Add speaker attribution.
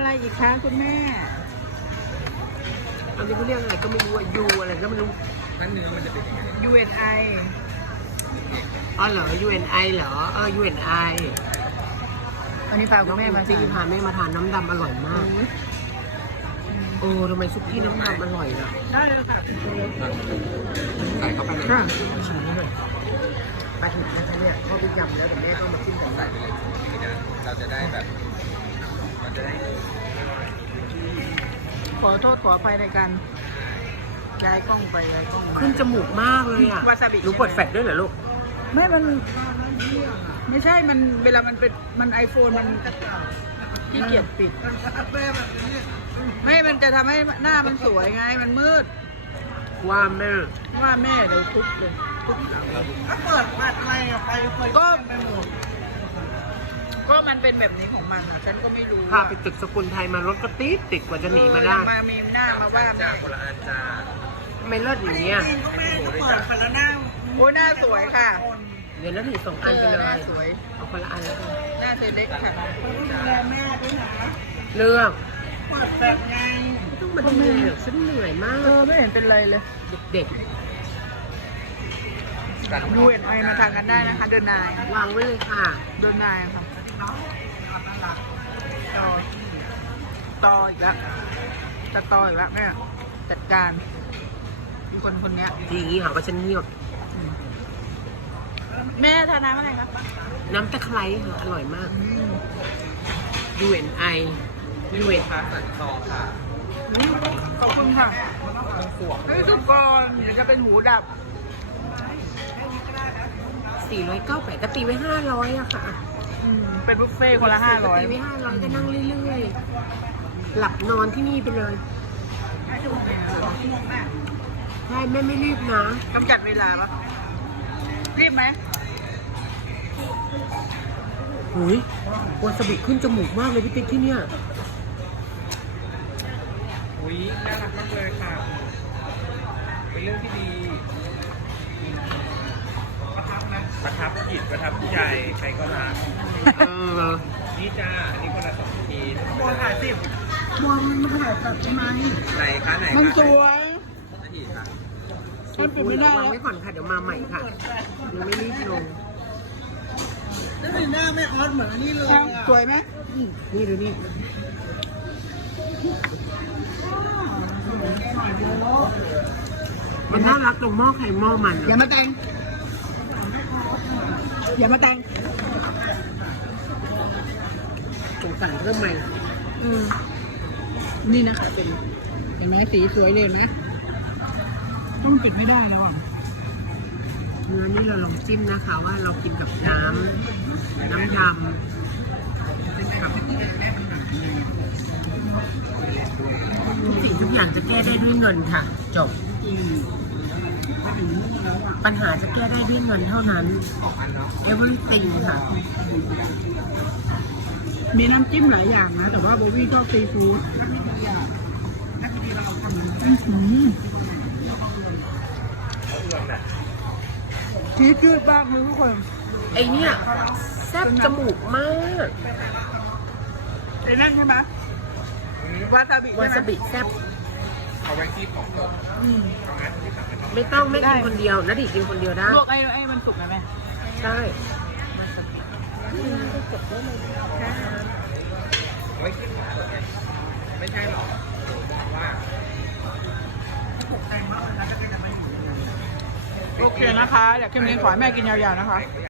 Speaker 1: อีกคะคุณแม่
Speaker 2: อันนี้เขาเรียกอะไรก็ไม่รู้อะยูอะไรก็ไม่รู้
Speaker 3: นั่นเนื้อมันจะเป็นยังไง
Speaker 1: UNI
Speaker 2: อ๋อเหรอ UNI เหรอUNI
Speaker 1: วันนี้พาคุณแม่มา
Speaker 2: ตีพาแม่มาทานน้ำดำอร่อยมากทำไมซุกี้น้ำดำอร่อยอ่ะ
Speaker 1: ได้เลยค่ะ
Speaker 3: ใส่เข้าไปเลย
Speaker 1: ค่ะ
Speaker 2: ชิมนิดหน่อยปลาถึงนะคะเนี่ยเขาไปยำแล้วแต่แม่ต้องมาจิ้มกับ
Speaker 3: ใส่ไปเลยนี่นะเราจะได้แบบมันจะได้
Speaker 1: ขอโทษขออภัยในการย้ายกล้องไปย้ายกล้องมา
Speaker 2: ขึ้นจมูกมากเลยอ่ะ
Speaker 1: วาซาบิ
Speaker 2: หนูเปิดแฟลชด้วยเหรอลูก
Speaker 1: ไม่มันไม่ใช่มันเวลามันเป็นมันไอโฟนมันขี้เกียจปิดไม่มันจะทำให้หน้ามันสวยไงมันมืด
Speaker 2: ว่าแม่
Speaker 1: ว่าแม่เดี๋ยวทุบเลยทุบหลังเปิดอะไรไปก็มันเป็นแบบนี้ของมันอ่ะฉันก็ไม่รู้
Speaker 2: พาไปตึกสกุลไทยมารถก็ติดกว่าจะหนีมาได้
Speaker 1: มามีหน้ามาว่า
Speaker 3: จ้า
Speaker 1: แม่
Speaker 3: คนละอันจ้า
Speaker 2: ทำไมเลิศอย่างเงี้ย
Speaker 3: ไม่โหด้วยจ้า
Speaker 1: โอ้ยหน้าสวยค่ะ
Speaker 2: เดี๋ยวนั้นถือ2 อันไปเล
Speaker 1: หน้าย สวย
Speaker 2: เอาคนละอันแล้วกัน
Speaker 1: หน้าเธอเล็กค่ะ
Speaker 2: เลือกเปิดแบบไงไม่ต้องมาดูเลยหรอกฉันเหนื่อยมาก
Speaker 1: ไม่เห็นเป็นไรเลย
Speaker 2: เด็ก
Speaker 1: UNI มาทานกันได้นะคะเดินนาย
Speaker 2: ๆวางไว้เลยค่ะ
Speaker 1: เดินนายค่ะต่ออีกแล้วจะต่ออีกแล้วแม่จัดการมีคนเนี้ย
Speaker 2: ทีนี้หาว่าฉันเงียบ
Speaker 1: แม่ทานน้ำอะไรครับ
Speaker 2: น้ำตะไคร้ค่ะอร่อยมาก UNI
Speaker 3: พาสันคอค่ะ
Speaker 1: ขอบคุณค่ะเฮ้ยทุกคนเดี๋ยวจะเป็นหูดับ
Speaker 2: 498ก็ตีไว้500อะค่ะ
Speaker 1: เป็นบุฟเฟ่ต์คนละ
Speaker 2: ตีไว้500ก็นั่งเรื่อยๆ หลับนอนที่นี่ไปเลย ใช่แม่ไม่รีบนะ
Speaker 1: กำจัดเวลาปะรีบไหม
Speaker 2: หุยวาซาบิขึ้นจมูกมากเลยพี่ติ๊กที่เนี่ย
Speaker 3: อุ้ยน่ารักมากเลยค่ะ เป็นเรื่องที่ดีประทับนะประทับจิตประทับใจใครก็รัก นี่จ้า อันนี้คนละ2 ทีมองถ่ายสิมองมันถ่ายแบบไหนไหนคะไหนคะ
Speaker 1: มันสวย
Speaker 3: นาทีค่ะ
Speaker 1: มันปิดไม่ได้
Speaker 2: วาง
Speaker 1: แล้ว
Speaker 2: ไว้ก่อนค่ะ เดี๋ยวมาใหม่ค่ะยังไม่รีบลง
Speaker 1: หน้าแม่ออสเหมือนนี่เลยสวยไหม
Speaker 2: นี่ดูนี่มันน่ารักตรงหม้อไข่หม้อมัน
Speaker 1: อย่ามาแต่งอย่ามาแต่ง
Speaker 2: สงสารเริ่มใหม่
Speaker 1: นี่นะคะเป็นเห็นไหมสีสวยเลยนะต้องปิดไม่ได้แล้วอ่ะ
Speaker 2: เนื้อนี่เราลองจิ้มนะคะว่าเรากินกับน้ำดำกับทุกสิ่งทุกอย่างจะแก้ได้ด้วยเงินค่ะ จบ ปัญหาจะแก้ได้ด้วยเงินเท่านั้น everything ค่ะ
Speaker 1: มีน้ำจิ้มหลายอย่างนะ แต่ว่าโบวี่ชอบซีฟู้ดชีสยืดบ้างเลยทุกคน
Speaker 2: ไอเนี่ยแซ่บจมูกมาก
Speaker 1: ไอ้นั่นใช่ไหมวาซาบิ
Speaker 2: วา
Speaker 1: ใช่ไหม
Speaker 2: ซาบิแซ่บ
Speaker 3: เอาไว้ที่ของผม
Speaker 2: ไม่ต้องไม่กินคนเดียวนะดิกินคนเดียวได้
Speaker 1: ลวกไอ้มันสุกไหมแม่
Speaker 2: ใช่
Speaker 3: ไว้ที่ของผมไงไม่ใช่หรอกว่า
Speaker 1: โอเคนะคะ เดี๋ยวคลิปนี้ขอให้แม่กินยาวๆนะคะ